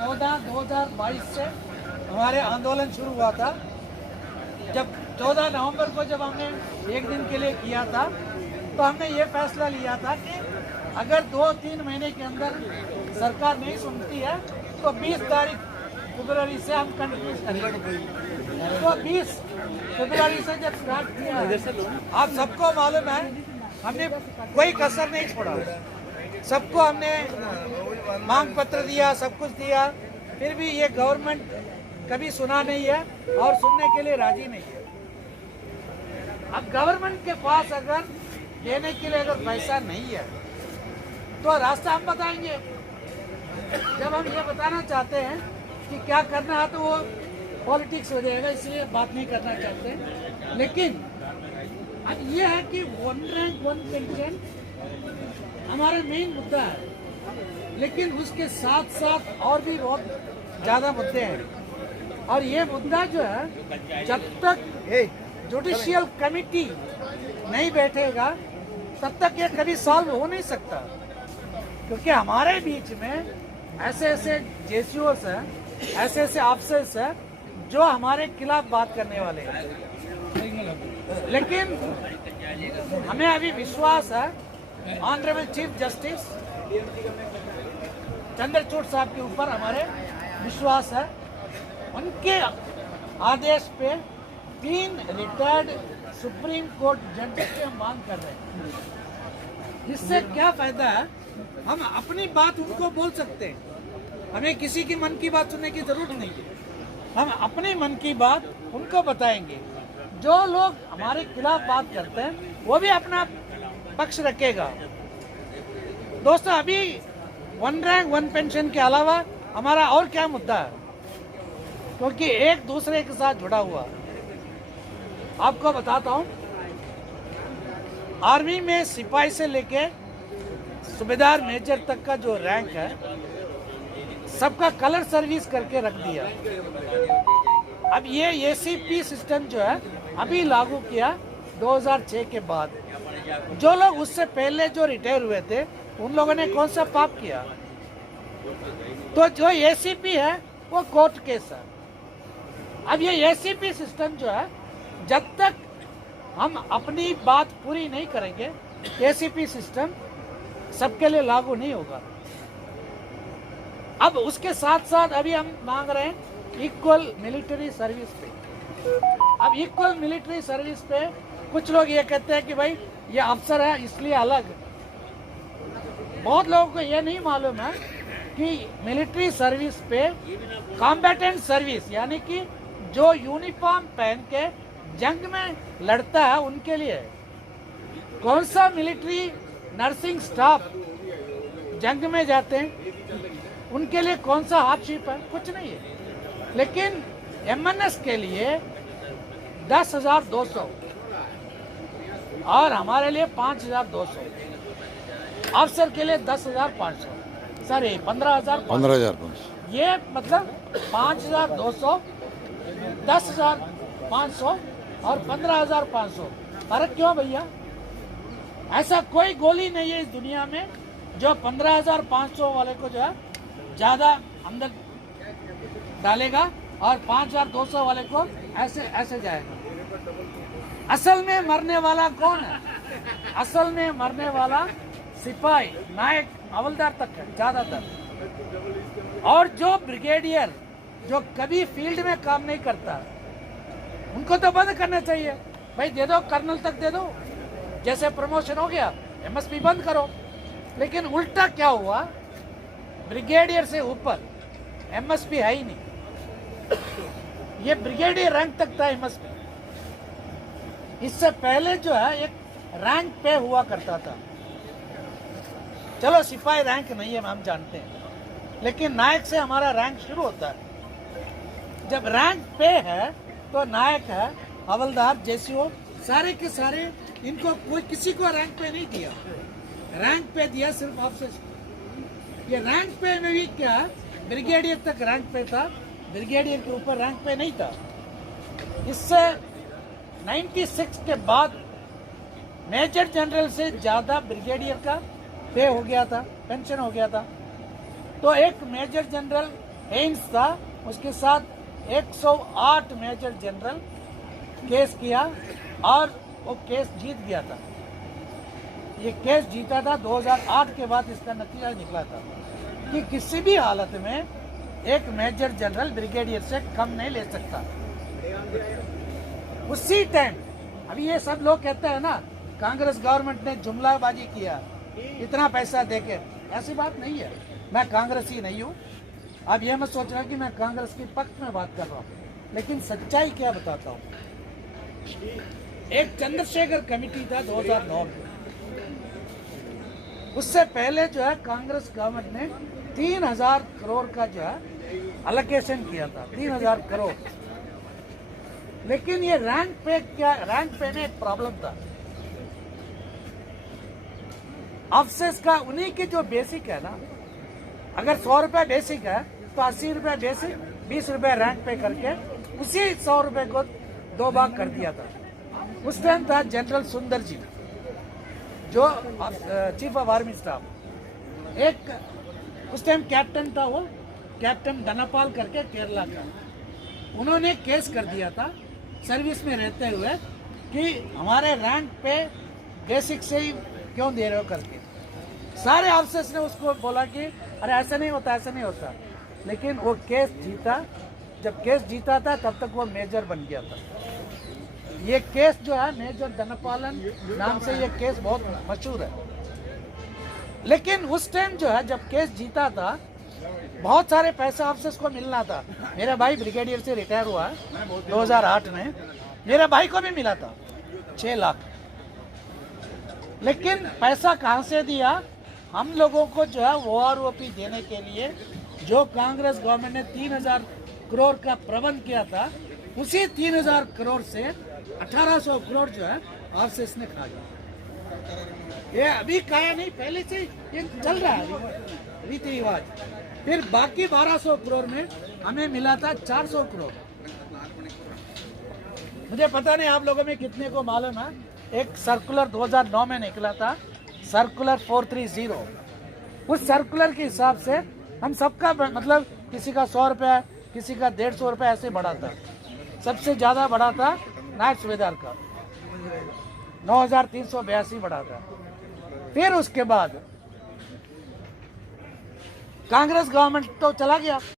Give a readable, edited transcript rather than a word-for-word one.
14/2022 से हमारे आंदोलन शुरू हुआ था। जब 14 नवंबर को जब हमने एक दिन के लिए किया था तो हमने ये फैसला लिया था कि अगर 2-3 महीने के अंदर सरकार नहीं सुनती है तो 20 तारीख फरवरी से हम कंटिन्यू करेंगे। तो 20 फरवरी से जब स्टार्ट किया, आप सबको मालूम है हमने कोई कसर नहीं छोड़ा, सबको हमने मांग पत्र दिया, सब कुछ दिया, फिर भी ये गवर्नमेंट कभी सुना नहीं है और सुनने के लिए राजी नहीं है। अब गवर्नमेंट के पास अगर देने के लिए अगर पैसा नहीं है तो रास्ता हम बताएंगे। जब हम ये बताना चाहते हैं कि क्या करना है तो वो पॉलिटिक्स हो जाएगा, इसलिए बात नहीं करना चाहते। लेकिन अब ये है कि 1 रैंक 1 पेंशन हमारा मेन मुद्दा है, लेकिन उसके साथ साथ और भी बहुत ज़्यादा मुद्दे हैं। और ये मुद्दा जो है जब तक जुडिशियल कमिटी नहीं बैठेगा तब तक ये कभी सॉल्व हो नहीं सकता, क्योंकि हमारे बीच में ऐसे ऐसे जेसीओस हैं, ऐसे ऐसे ऑफिसर्स हैं जो हमारे खिलाफ बात करने वाले हैं। लेकिन हमें अभी विश्वास है ऑनरेबल चीफ जस्टिस चंद्रचूड़ साहब के ऊपर हमारे विश्वास है। उनके आदेश पे 3 रिटायर्ड सुप्रीम कोर्ट जजेस की हम मांग कर रहे हैं। इससे क्या फायदा है, हम अपनी बात उनको बोल सकते हैं, हमें किसी की मन की बात सुनने की जरूरत नहीं है। हम अपनी मन की बात उनको बताएंगे। जो लोग हमारे खिलाफ बात करते हैं वो भी अपना पक्ष रखेगा। दोस्तों, अभी 1 रैंक 1 पेंशन के अलावा हमारा और क्या मुद्दा है, क्योंकि एक दूसरे के साथ जुड़ा हुआ। आपको बताता हूं, आर्मी में सिपाही से लेके सूबेदार मेजर तक का जो रैंक है सबका कलर सर्विस करके रख दिया। अब ये एसीपी सिस्टम जो है अभी लागू किया 2006 के बाद। जो लोग उससे पहले जो रिटायर हुए थे उन लोगों ने कौन सा पाप किया? तो जो एसीपी है वो कोर्ट केस है। अब ये एसीपी सिस्टम जो है जब तक हम अपनी बात पूरी नहीं करेंगे एसीपी सिस्टम सबके लिए लागू नहीं होगा। अब उसके साथ साथ अभी हम मांग रहे हैं इक्वल मिलिट्री सर्विस पे। अब इक्वल मिलिट्री सर्विस पे कुछ लोग ये कहते हैं कि भाई ये अफसर है इसलिए अलग। बहुत लोगों को ये नहीं मालूम है कि मिलिट्री सर्विस पे कॉम्बैटेंट सर्विस यानी कि जो यूनिफॉर्म पहन के जंग में लड़ता है उनके लिए। कौन सा मिलिट्री नर्सिंग स्टाफ जंग में जाते हैं उनके लिए कौन सा हार्डशिप है? कुछ नहीं है। लेकिन एमएनएस के लिए 10,200 और हमारे लिए 5,200, अफसर के लिए 10,500, सॉरी 15,500। ये मतलब 5,200, 10,500 और 15,500। फर्क क्यों भैया? ऐसा कोई गोली नहीं है इस दुनिया में जो 15,500 वाले को जो है ज्यादा अंदर डालेगा और 5,200 वाले को ऐसे ऐसे जाएगा। असल में मरने वाला कौन है? असल में मरने वाला सिपाही, नायक, हवलदार तक है ज्यादातर। और जो ब्रिगेडियर जो कभी फील्ड में काम नहीं करता उनको तो बंद करना चाहिए। भाई दे दो, कर्नल तक दे दो, जैसे प्रमोशन हो गया एमएसपी बंद करो। लेकिन उल्टा क्या हुआ, ब्रिगेडियर से ऊपर एमएसपी है ही नहीं। ये ब्रिगेडियर रैंक तक था एमएसपी। इससे पहले जो है एक रैंक पे हुआ करता था। चलो सिपाही रैंक नहीं है हम जानते हैं, लेकिन नायक से हमारा रैंक शुरू होता है। जब रैंक पे है तो नायक है, हवलदार, जेसीओ, सारे के सारे, इनको कोई किसी को रैंक पे नहीं दिया। रैंक पे दिया सिर्फ ऑफिसर। ये रैंक पे में भी क्या, ब्रिगेडियर तक रैंक पे था, ब्रिगेडियर के ऊपर रैंक पे नहीं था। इससे 96 के बाद मेजर जनरल से ज्यादा ब्रिगेडियर का पे हो गया था, पेंशन हो गया था। तो एक मेजर जनरल एम्स था, उसके साथ 108 मेजर जनरल केस किया और वो केस जीत गया था। ये केस जीता था 2008 के बाद। इसका नतीजा निकला था कि किसी भी हालत में एक मेजर जनरल ब्रिगेडियर से कम नहीं ले सकता। उसी टाइम अभी ये सब लोग कहते हैं ना कांग्रेस गवर्नमेंट ने जुमलाबाजी किया इतना पैसा देके, ऐसी बात नहीं है। मैं कांग्रेसी नहीं हूँ, आप ये मत सोचना कि मैं कांग्रेस के पक्ष में बात कर रहा हूँ, लेकिन सच्चाई क्या बताता हूँ। एक चंद्रशेखर कमेटी था 2009 में, उससे पहले जो है कांग्रेस गवर्नमेंट ने 3000 करोड़ का जो है अलोकेशन किया था, 3000 करोड़। लेकिन ये रैंक पे में एक प्रॉब्लम था। अफसेस का उन्हीं की जो बेसिक है ना, अगर 100 रुपए बेसिक है तो 80 रुपए बेसिक, 20 रुपए रैंक पे करके उसी 100 रुपए को 2 भाग कर दिया था। उस टाइम था जनरल सुंदर जी जो चीफ ऑफ आर्मी स्टाफ। एक उस टाइम कैप्टन था, वो कैप्टन धनपाल करके केरला का। उन्होंने केस कर दिया था सर्विस में रहते हुए कि हमारे रैंक पे बेसिक से ही क्यों दे रहे हो करके। सारे ऑफिसर्स ने उसको बोला कि अरे ऐसा नहीं होता, ऐसा नहीं होता। लेकिन वो केस जीता। जब केस जीता था तब तक वो मेजर बन गया था। ये केस जो है मेजर धनपालन नाम से ये केस बहुत मशहूर है। लेकिन उस टाइम जो है जब केस जीता था बहुत सारे पैसा ऑफिसर्स को मिलना था। मेरा भाई ब्रिगेडियर से रिटायर हुआ है 2008 में, मेरे भाई को भी मिला था 6 लाख। लेकिन पैसा कहां से दिया? हम लोगों को जो है OROP देने के लिए जो कांग्रेस गवर्नमेंट ने 3000 करोड़ का प्रबंध किया था, उसी 3000 करोड़ से 1800 करोड़ जो है ऑफिसर्स ने खा लिया। ये अभी खाया नहीं, पहले से ये चल रहा है रीति रिवाज। फिर बाकी 1200 करोड़ में हमें मिला था 400 करोड़। मुझे पता नहीं आप लोगों में कितने को मालूम है। एक सर्कुलर 2009 में निकला था, सर्कुलर 430। उस सर्कुलर के हिसाब से हम सबका मतलब किसी का 100 रुपये, किसी का 150 रुपये ऐसे बढ़ा था। सबसे ज़्यादा बढ़ा था नायब सूबेदार का, 9382 बढ़ा था। फिर उसके बाद कांग्रेस गवर्नमेंट तो चला गया।